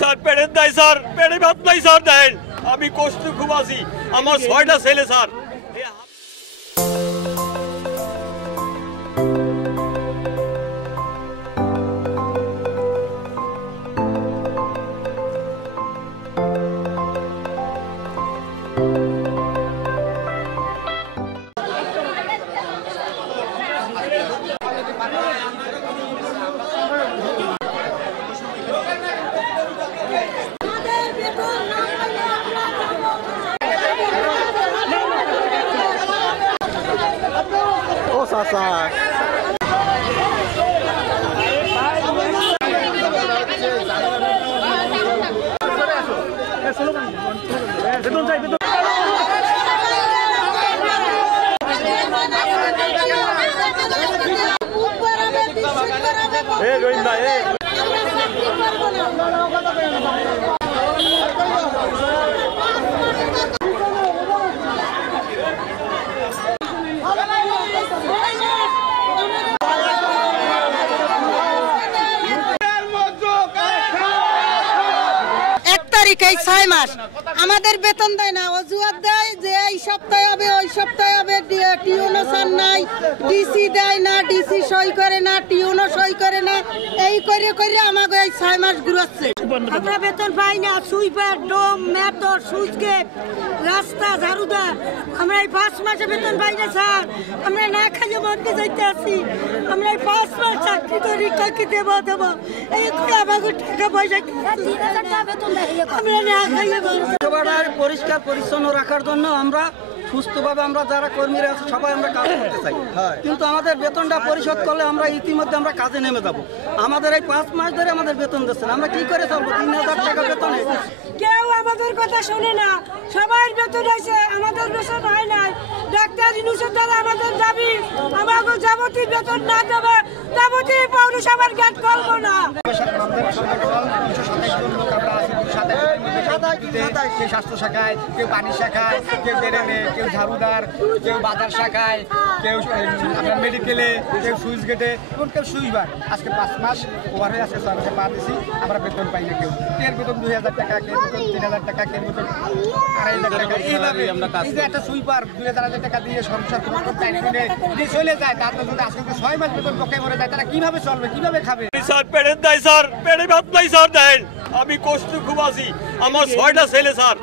Sir পেটের দায় sir, পেটে ভাত নাই স্যার, দেন আমি কষ্ট খুব আছি, আমার 6টা ছেলে স্যার। আমাদের বেতন দেয় না, অজুহাত দেয় যে এই সপ্তাহে হবে ওই সপ্তাহে হবে, টিউনো সার নাই, ডিসি দেয় না, ডিসি সই করে না, টিউনো সই করে না, এই করে করে আমাকে এই 6 মাস ঘুরাচ্ছে। আমরা বেতন পাই না, সুইপার, ডোম, মেটর, সুইচ গেট, রাস্তা, ঝাড়ুদার, আমরা এই 5 মাসে বেতন পাই না স্যার। আমরা না খাইয়ে মরতে যাইতে আছি, আমরা এই 5 মাস চাকরি করি, কাকে দেবো এই করে আমাকে টাকা পয়সা 3000 টাকা বেতন দেয়, আমরা না খাইয়ে পরিষ্কার পরিচ্ছন্ন রাখার জন্য আমরা সুস্থভাবে আমরা যারা কর্মীরা আছে সবাই আমরা কাজ করতে চাই, কিন্তু আমাদের বেতনটা পরিশোধ করলে আমরা ইতিমধ্যে আমরা কাজে নেমে যাব। আমাদের এই 5 মাস ধরে আমাদের বেতন দিচ্ছেন, আমরা কি করে চলবো? 3000 টাকা বেতনে কেউ আমাদের কথা শোনে না, সবাই বেতন আছে, আমাদের বেতন হয় না। ডাক্তার ইউনুসের দ্বারা আমাদের দাবি, আমাকে যাবতীয় বেতন না দেবে যাবতীয় পৌরসভার গেট করবো না। কেউ স্বাস্থ্য শাখায়, কেউ পানি শাখায়, কেউ বেরেনে, কেউ ঝাড়ুদার, কেউ বাজার শাখায়, কেউ আপনার মেডিকেলে, কেউ সুইচ গেটে এবং কেউ সুইবার। আজকে 5 মাস ওভার হয়ে আজকে 6 মাসে পা দিছি, আমরা বেতন পাই না। কেউ বেতন 2000 টাকা, কেউ বেতন 3000 টাকা, কেউ বেতন 2500 টাকা। এইভাবে আমরা কাজ করি। একটা সুইপার 2000 টাকা দিয়ে সংসার দিয়ে চলে যায়, তারপর যদি আজকে 6 মাস বেতন পক্ষে মরে যায়, তারা কিভাবে চলবে, কিভাবে খাবে? স্যার পেটের দায় স্যার, পেটে ভাত নাই স্যার, দেন আমি কষ্ট খুব আছি, আমার 6টা ছেলে স্যার।